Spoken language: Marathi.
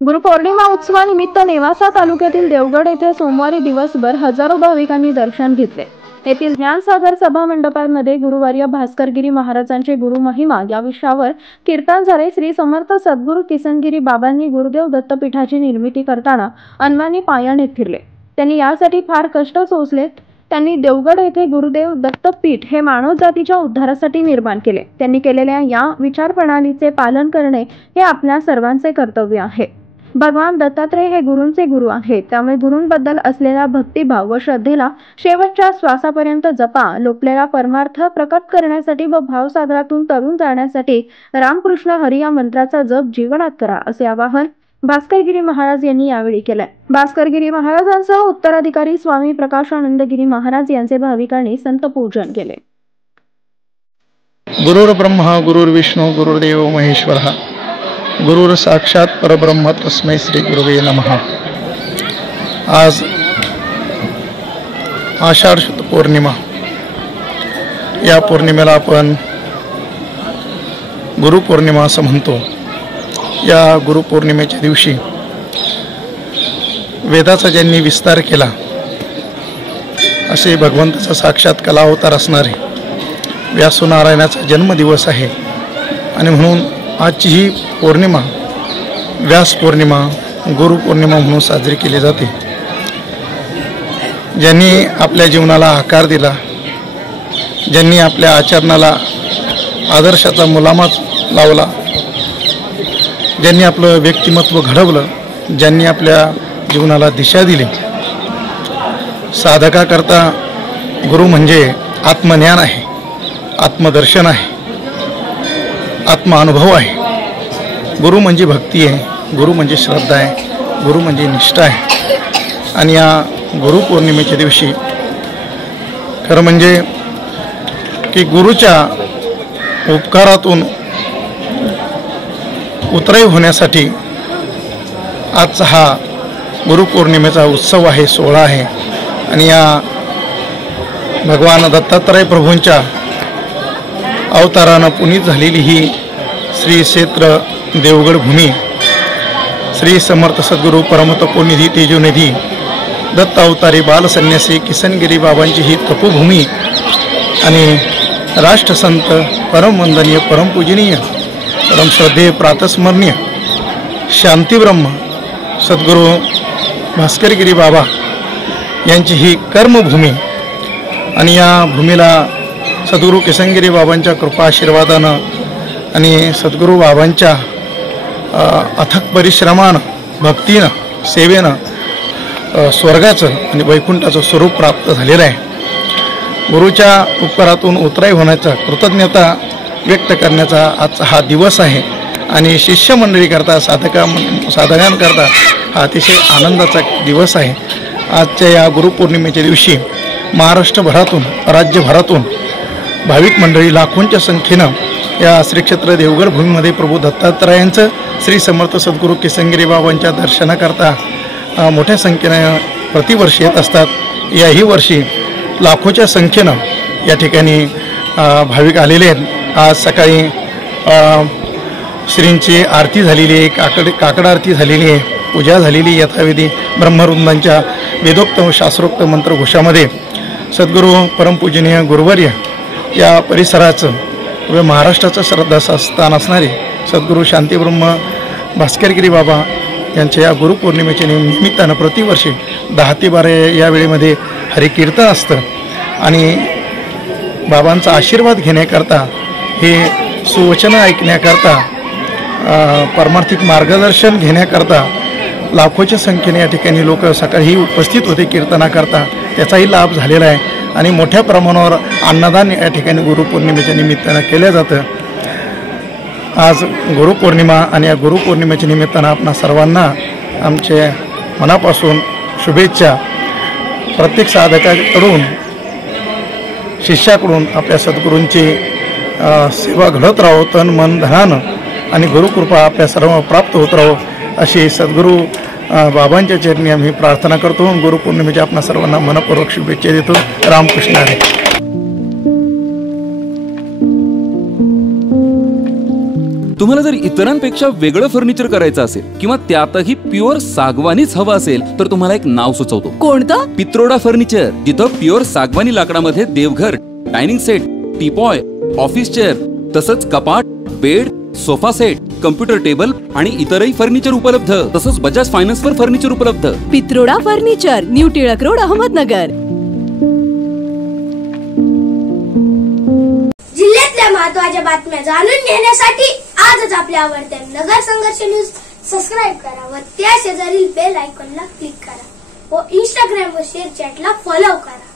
गुरुपौर्णिमा उत्सवानिमित्त नेवासा तालुक्यातील देवगड येथे सोमवारी दिवसभर हजारो भाविकांनी दर्शन घेतले। येथील ज्ञानसागर सभा मंडपामध्ये गुरुवर्य भास्करगिरी महाराजांचे गुरुमहिमा या विषयावर कीर्तन झाले। श्री समर्थ सद्गुरू किसनगिरी बाबांनी गुरुदेव दत्तपीठाची निर्मिती करताना अनवाणी पायाने फिरले। त्यांनी यासाठी फार कष्ट सोसले। त्यांनी देवगड येथे गुरुदेव दत्तपीठ हे मानव जातीच्या उद्धारासाठी निर्माण केले। त्यांनी केलेल्या या विचारप्रणालीचे पालन करणे हे आपल्या सर्वांचे कर्तव्य आहे। भगवान दत्तात्रय हे गुरूंचे गुरु आहेत, त्यामुळे गुरूंबद्दल असलेला भक्तिभाव व श्रद्धेला शेवटच्या श्वासापर्यंत जपा। लोकलेला परमार्थ प्रकट करण्यासाठी व भावसागरातून तरुण जाण्यासाठी रामकृष्ण हरी या मंत्राचा जप जीवनात करा, असे आवाहन भास्करगिरी महाराज यांनी यावेळी केले। भास्करगिरी महाराजांसह उत्तराधिकारी स्वामी प्रकाशानंदगिरी महाराज यांचे भाविकांनी संत पूजन केले। गुरुर् ब्रह्मा गुरुर्विष्णू गुरुर्देव महेश्वरः गुरुर साक्षात परब्रह्म तस्मै श्री गुरुवे नमः। आज आषाढ शुद्ध पौर्णिमा, या पौर्णिमेला आपण गुरुपौर्णिमा असं म्हणतो। या गुरुपौर्णिमेच्या दिवशी वेदाचा ज्यांनी विस्तार केला असे भगवंताचा साक्षात कलावतार असणारे व्यासनारायणाचा जन्मदिवस आहे आणि म्हणून आजची ही पौर्णिमा व्यास पौर्णिमा गुरुपौर्णिमा म्हणून साजरी केली जाते। ज्यांनी आपल्या जीवनाला आकार दिला, ज्यांनी आपल्या आचरणाला आदर्शाचा मुलामाच लावला, ज्यांनी आपलं व्यक्तिमत्व घडवलं, ज्यांनी आपल्या जीवनाला दिशा दिली। साधकाकरता गुरु म्हणजे आत्मज्ञान आहे, आत्मदर्शन आहे, आत्मानुभव आहे। गुरु म्हणजे भक्ती आहे, गुरु म्हणजे श्रद्धा आहे, गुरु म्हणजे निष्ठा आहे। आणि या गुरुपौर्णिमेच्या दिवशी खरं म्हणजे की गुरुच्या उपकारातून उतराई होण्यासाठी आजचा हा गुरुपौर्णिमेचा उत्सव आहे, सोहळा आहे। आणि या भगवान दत्तात्रय प्रभूंच्या अवतारानं पुनीत झालेली ही श्री क्षेत्र देवगड भूमी, श्री समर्थ सद्गुरू परमतपोनिधी तेजोनिधी दत्त अवतारी बालसन्यासी किसनगिरी बाबांची ही तपोभूमी आणि राष्ट्रसंत परमवंदनीय परमपूजनीय परमश्रद्धेय प्रातस्मरणीय शांतीब्रह्म सद्गुरू भास्करगिरी बाबा यांची ही कर्मभूमी। आणि या भूमीला सद्गुरू किसनगिरी बाबांच्या कृपा आशीर्वादानं आणि सद्गुरू बाबांच्या अथक परिश्रमानं भक्तीनं सेवेनं स्वर्गाचं आणि वैकुंठाचं स्वरूप प्राप्त झालेलं आहे। गुरुच्या उपकारातून उतराई होण्याचा कृतज्ञता व्यक्त करण्याचा आजचा हा दिवस आहे। आणि शिष्यमंडळी करता साधकांकरता हा अतिशय आनंदाचा दिवस आहे. आजच्या या गुरुपौर्णिमेच्या दिवशी महाराष्ट्रभरातून राज्यभरातून भाविक मंडळी लाखोंच्या संख्येनं या श्री क्षेत्र देवगड भूमीमध्ये प्रभू दत्तात्रयांचं श्री समर्थ सद्गुरू किसनगिरी बाबांच्या दर्शनाकरता मोठ्या संख्येनं प्रतिवर्षी येत असतात. याही वर्षी लाखोच्या संख्येनं या ठिकाणी भाविक आलेले आहेत. आज सकाळी श्रींची आरती झालेली आहे, काकड आरती झालेली आहे, पूजा झालेली यथाविधी ब्रह्मवृंदांच्या वेदोक्त शास्त्रोक्त मंत्रघोषामध्ये सद्गुरू परमपूजनीय गुरुवर्य या परिसराचं व महाराष्ट्राचं श्रद्धास्थान असणारे सद्गुरू शांतीब्रह्म भास्करगिरी बाबा यांच्या या गुरुपौर्णिमेच्या निमित्तानं प्रतिवर्षी 10 ते 12 या वेळेमध्ये हरिकीर्तन असतं आणि बाबांचा आशीर्वाद घेण्याकरता, हे सुवचनं ऐकण्याकरता, परमार्थिक मार्गदर्शन घेण्याकरता लाखोच्या संख्येने या ठिकाणी लोक सकाळी उपस्थित होते कीर्तनाकरता. त्याचाही लाभ झालेला आहे आणि मोठ्या प्रमाणावर अन्नदान या ठिकाणी गुरुपौर्णिमेच्या निमित्तानं केलं जातं. आज गुरुपौर्णिमा आणि या गुरुपौर्णिमेच्या निमित्तानं आपणा सर्वांना आमचे मनापासून शुभेच्छा. प्रत्येक साधकाकडून, शिष्याकडून आपल्या सद्गुरूंची सेवा घडत राहो तन मन धनानं आणि गुरुकृपा आपल्या सर्व प्राप्त होत राहो अशी सद्गुरू बाबांच्या चरणी आम्ही प्रार्थना करतो. गुरुपौर्णिमेच्या आपणा सर्वांना मनपूर्वक शुभेच्छा देतो. रामकृष्ण हरी. तुम्हाला जर इतरांपेक्षा वेगळं फर्निचर करायचं असेल किंवा त्यातही प्युअर सागवानीच हवं असेल तर तुम्हाला एक नाव सुचवतो. कोणतं? पित्रोडा फर्निचर, जिथं प्युअर सागवानी लाकडामध्ये देवघर, dining set, teapoy, office chair, तसंच कपाट, bed, sofa set, computer table आणि इतरही फर्निचर उपलब्ध. तसंच बजाज फायनान्स वर फर्निचर उपलब्ध. Pitroda furniture, new Tilak road, Ahmednagar. जिल्ह्यातल्या महत्त्वाच्या बातम्या जाणून घेण्यासाठी आजच आपल्या आवडत्या नगर संघर्ष न्यूज सबस्क्राईब करा व त्या शेजारील बेल आयकॉनला क्लिक करा व इंस्टाग्राम व शेअर चॅटला फॉलो करा.